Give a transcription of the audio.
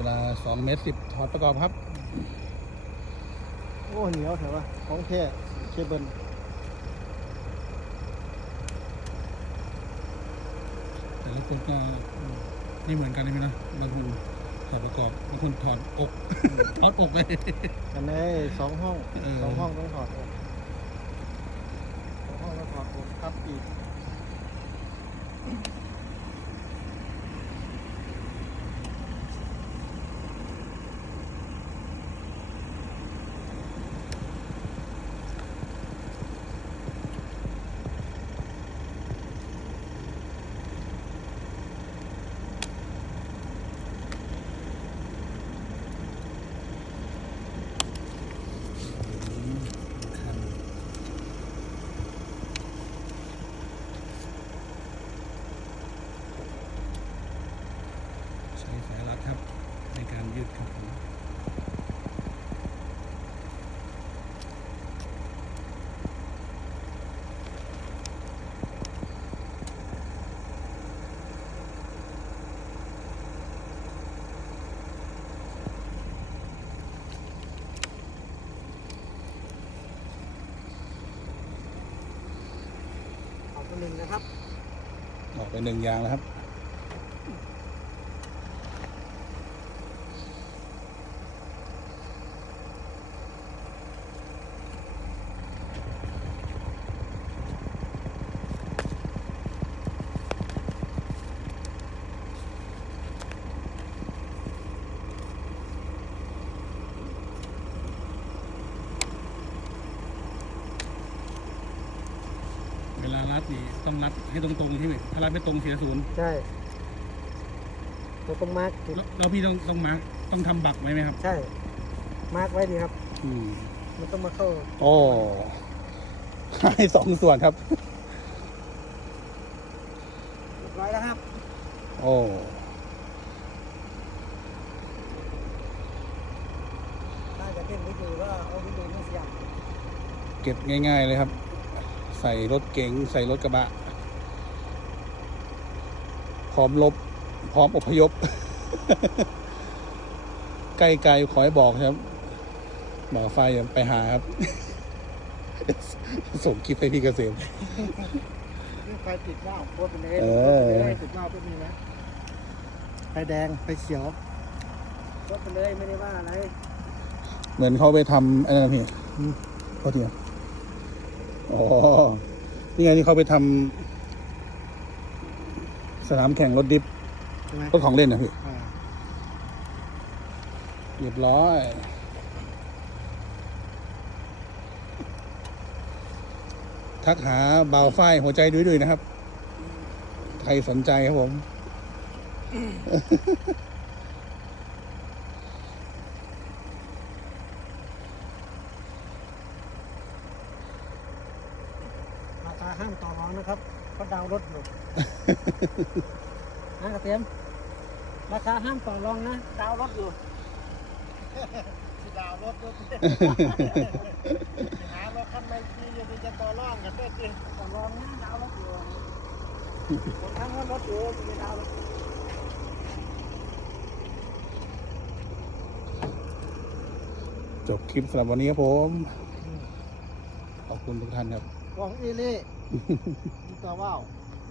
วลา2เมตรสิบถอดประกอบครับ โอ้เหนียวเถอะวะของแท้เคเบิลแต่ละคนก็ไม่เหมือนกันใช่ไหมนะบางคนถอดประกอบบางคนถอดอก ถอดอกเลยอันนี้สองห้องเออ สองห้องต้องถอดออกสองห้องต้องถอดออกครับอีก ใช้ สายรัดครับในการยืดครับผมออกตัวหนึ่งนะครับออกไปหนึ่งยางแล้วครับ รัดนี่ต้องรัดให้ตรงๆใช่ไหมถ้ารัดไม่ตรงเสียศูนย์ใช่เราต้องมาร์กจุดแล้วแล้วพี่ต้องต้องมาร์คต้องทำบักไว้ไหมครับ ใช่ มาร์กไว้ดีครับ อืมมันต้องมาเข้าโอ้ให้สองส่วนครับ เรียบร้อยแล้วครับ โอ้น่าจะเป็นวิดีโอว่าเอาวิดีโอมาเสียบ เก็บง่าย ๆ เลยครับ ใส่รถเก๋งใส่รถกระบะ พร้อมลบ พร้อมอพยพ ใกล้ๆขอให้บอกครับบอกไฟอย่าไปหาครับ ส่งคลิปให้พี่เกษมนี่ไฟติดว่าวโคตรเป็นเลยเออโคตรเป็นเลยติดว่าวก็มีนะไฟแดงไฟเขียวโคตรเป็นเลยไม่ได้ว่าอะไร เหมือนเขาไปทำอะไรนะพี่อืมเขาที อ๋อ นี่ไงที่เขาไปทำสนามแข่งรถดิฟใช่ไหมรถของเล่นนะพี่อ่าเรียบร้อย ทักหาบ่าวฝ้ายหัวใจดุยๆนะครับ ใครสนใจครับผม ราคา ห้ามต่อรองนะครับเขาดาวน์รถอยู่นะกระเทียมราคาห้ามต่อรองนะ ดาวน์รถอยู่ดาวน์รถรถหารถคันใหม่ทีอยู่ที่จะต่อรองกันด้วยจริงต่อรองนะดาวน์รถอยู่คนทั้งรถอยู่มีดาวน์รถอยู่จบคลิปสำหรับวันนี้ครับผม ขอบคุณทุกท่านครับกล่องอีเล่ มีตัวว่าวค